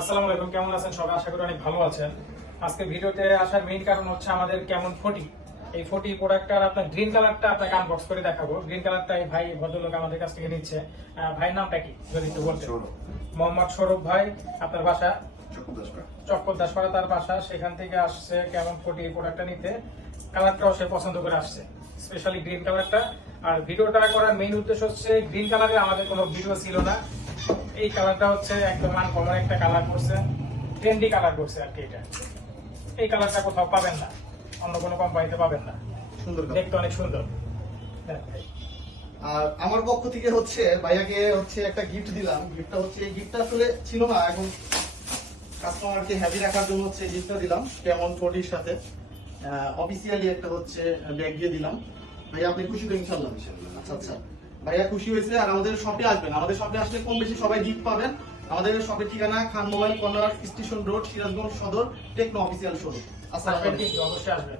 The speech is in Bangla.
আসসালামু আলাইকুম, কেমন আছেন সবাই? আশা করি অনেক ভালো আছেন। আজকে ভিডিওতে আসার মেইন কারণ হচ্ছে আমাদের কেমন 40 এই 40 প্রোডাক্টটার আপনার গ্রিন কালারটা আপনাকে আনবক্স করে দেখাবো। গ্রিন কালারটা এই ভাই ভদ্রলোক আমাদের কাছ থেকে নিচ্ছে। ভাইয়ের নামটা কি যদি একটু বলতেন? মোহাম্মদ সৌরভ ভাই। আপনার বাসা চক্কর দাসপাড়া তার বাসা, সেখান থেকে আসছে কেমন 40 এই প্রোডাক্টটা নিতে। কালারটাও সে পছন্দ করে আসছে, স্পেশালি গ্রিন কালারটা। আর ভিডিওটা করার মেইন উদ্দেশ্য হচ্ছে গ্রিন কালারে আমাদের কোনো ভিডিও ছিল না। এই কালারটা হচ্ছে একদম আনকমন একটা কালার করছে, ট্রেন্ডি কালার করছে আর কি। এটা এই কালারটা কোথাও পাবেন না, অন্য কোনো কোম্পানিতে পাবেন না। সুন্দর দেখতে অনেক সুন্দর। দেখ ভাই, আর আমার পক্ষ থেকে হচ্ছে ভাইয়াকে হচ্ছে একটা গিফট দিলাম। গিফটটা হচ্ছে, এই গিফটটা আসলে ছিল না, এখন কাস্টমারকে হ্যাপি রাখার জন্য হচ্ছে গিফটটা দিলাম কেমন 40 সাথে অফিসিয়ালি একটা হচ্ছে ব্যাগ দিয়ে দিলাম। ভাইয়া আপনি খুশি তো ইনশাআল্লাহ? আচ্ছা আচ্ছা, ভাইয়া খুশি হয়েছে। আর আমাদের শপে আসবেন, আমাদের শপে আসলে কম বেশি সবাই গিফট পাবেন। আমাদের শপের ঠিকানা Khan mobile corner, station road, Sirajganj Sadar, Tecno official showroom. আসসালামু আসবেন আলাইকুম। কিন্তু অবশ্যই আসবেন।